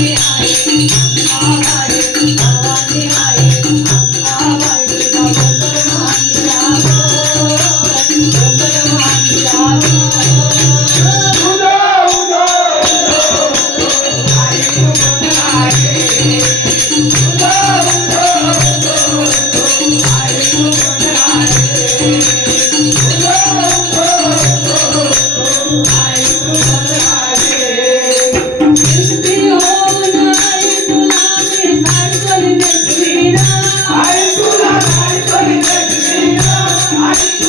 me.